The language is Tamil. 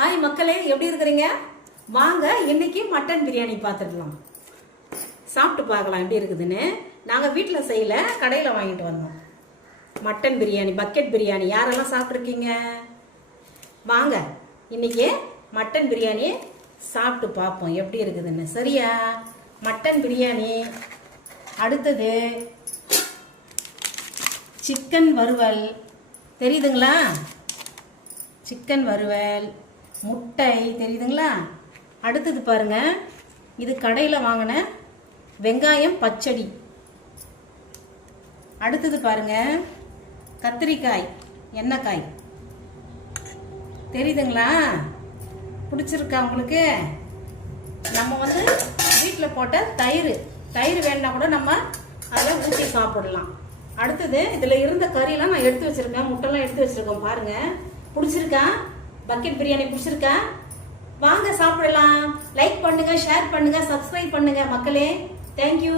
ஹாய் மக்களே, எப்படி இருக்கிறீங்க? வாங்க இன்னைக்கு மட்டன் பிரியாணி பார்த்துடலாம். சாப்பிட்டு பார்க்கலாம் எப்படி இருக்குதுன்னு. நாங்கள் வீட்டில் செய்யல, கடையில் வாங்கிட்டு வந்தோம். மட்டன் பிரியாணி, பக்கெட் பிரியாணி யாரெல்லாம் சாப்பிட்ருக்கீங்க? வாங்க இன்னைக்கு மட்டன் பிரியாணி சாப்பிட்டு பார்ப்போம் எப்படி இருக்குதுன்னு. சரியா? மட்டன் பிரியாணி. அடுத்தது சிக்கன் வறுவல், தெரியுதுங்களா? சிக்கன் வறுவல், முட்டை தெரியுதுங்களா? அடுத்தது பாருங்க, இது கடையில் வாங்கின வெங்காயம் பச்சடி. அடுத்தது பாருங்க, கத்திரிக்காய் எண்ணெய்க்காய், தெரியுதுங்களா? பிடிச்சிருக்கா உங்களுக்கு? நம்ம வீட்டில் போட்ட தயிர் வேணா கூட நம்ம அதை ஊற்றி சாப்பிடலாம். அடுத்தது இதில் இருந்த கறியெல்லாம் நான் எடுத்து வச்சிருக்கேன், முட்டைலாம் எடுத்து வச்சிருக்கோம். பாருங்க, பிடிச்சிருக்கா? பக்கெட் பிரியாணி பிடிச்சிருக்கா? வாங்க சாப்பிடலாம். லைக் பண்ணுங்க, ஷேர் பண்ணுங்க, சப்ஸ்கிரைப் பண்ணுங்க மக்களே. தேங்க்யூ.